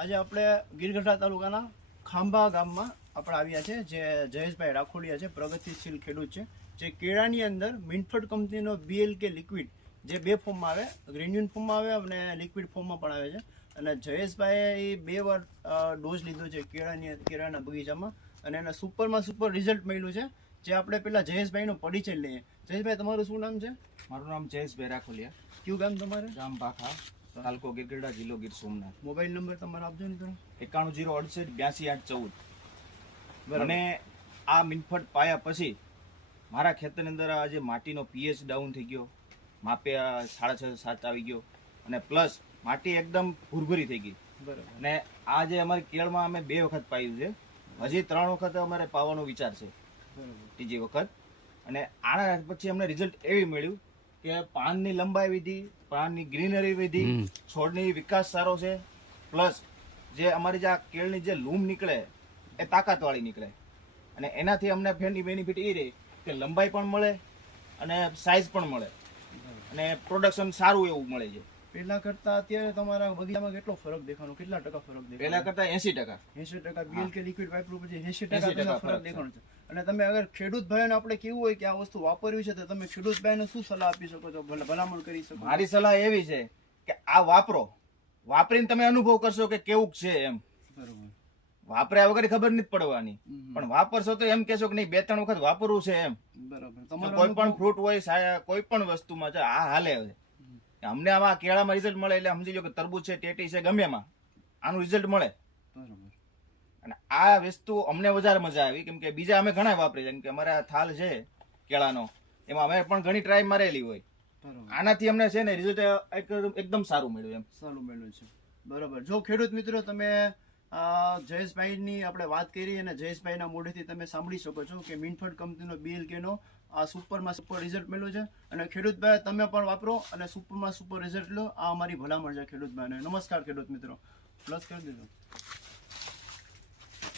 આજે આપણે ગીરગઢડા તાલુકાના ખાંભા ગામમાં આપણે આવ્યા છે, જે જયેશભાઈ રાખોડિયા છે, પ્રગતિશીલ ખેડૂત છે, જે કેળાની અંદર મિનફર્ડ કંપનીનો BLK લિક્વિડ જે બે ફોર્મમાં આવે, ગ્રેન્યુલ ફોર્મમાં આવે અને લિક્વિડ ફોર્મમાં પણ આવે છે. અને જયેશભાઈએ એ 2 વાર ડોઝ લીધો છે કેળાના બગીચામાં અને એને સુપરમાં સુપર રિઝલ્ટ મળ્યું છે. જે આપણે પહેલા જયેશભાઈનો પરિચય લઈએ. જયેશભાઈ, તમારું શું નામ છે? મારું નામ જયેશભાઈ રાખોલિયા. કયું ગામ તમારે? ગામ ભાખા, તાલુકો ગીરગઢડા, જિલ્લો ગીર સોમનાથ. મોબાઈલ નંબર તમારો આપજો ને. 9108828814. અને આ મિનફર્ડ પાયા પછી મારા ખેતરની અંદર આજે માટીનો pH ડાઉન થઈ ગયો, માપે 6.5 7 આવી ગયો અને પ્લસ માટી એકદમ ભૂરભૂરી થઈ ગઈ. બરાબર. અને આ જે અમારી કેળમાં અમે 2 વખત પાયું છે, હજી 3 વખત અમારે પાવાનો વિચાર છે, ત્રીજી વખત. અને આના પછી અમને રિઝલ્ટ એવી મળ્યું કે પાનની લંબાઈ વધી, પાનની ગ્રીનરી વધી, છોડની વિકાસ સારો છે, પ્લસ જે અમારી જે આ કેળની જે લૂમ નીકળે એ તાકાતવાળી નીકળે. અને એનાથી અમને બેનિફિટ એ રહે કે લંબાઈ પણ મળે અને સાઇઝ પણ મળે અને પ્રોડક્શન સારું એવું મળે છે. પહેલા કરતા અત્યારે તમારા બગીચામાં કેટલો ફરક દેખાનો? કેટલા ટકા ફરક દેખાનો? પહેલા કરતા 80%. 80% BLK લિક્વિડ વાપર્યું પછી 80% ફરક દેખાનો છે. અને તમે અગર ખેડૂત ભાઈઓને આપણે કેવું હોય કે આ વસ્તુ વાપરવી છે, તો તમે ખેડૂત ભાઈને શું સલાહ આપી શકો છો, ભલામણ કરી શકો? મારી સલાહ એવી છે કે આ વાપરો, વાપરીને તમે અનુભવ કરશો કે કેવું છે એમ. બરોબર. વાપર્યા વગર ખબર નથી પડવાની, પણ વાપરશો તો એમ કહેશો કે નહીં 2-3 વખત વાપરવું છે એમ. બરાબર. કોઈ પણ ફ્રૂટ હોય, કોઈ પણ વસ્તુમાં છે આ હાલે છે. અમને આમાં કેળામાં રિઝલ્ટ મળે એટલે સમજી લો કે તરબૂચ છે, ટેટી છે, ગમે એમાં આનું રિઝલ્ટ મળે. બરાબર. અને આ વસ્તુ અમને વધારે મજા આવી, કેમ કે બીજા અમે ઘણા વાપરી, જેમ કે અમારા થાલ છે કેળાનો, એમાં અમે પણ ઘણી ટ્રાય મારેલી હોય. આનાથી અમને છે ને રિઝલ્ટ એકદમ સારું મળ્યું એમ. સારું મળ્યું છે. બરાબર. જો ખેડૂત મિત્રો, તમે જયેશભાઈની આપણે વાત કરી અને જયેશભાઈના મોઢેથી તમે સાંભળી શકો છો કે મિનફર્ડ કંપનીનો BLKનો આ સુપરમાં સુપર રિઝલ્ટ મળ્યું છે. અને ખેડૂતભાઈ, તમે પણ વાપરો અને સુપરમાં સુપર રિઝલ્ટ લો. આ અમારી ભલામણ છે ખેડૂતભાઈને. નમસ્કાર ખેડૂત મિત્રો. પ્લસ કરી દીધો.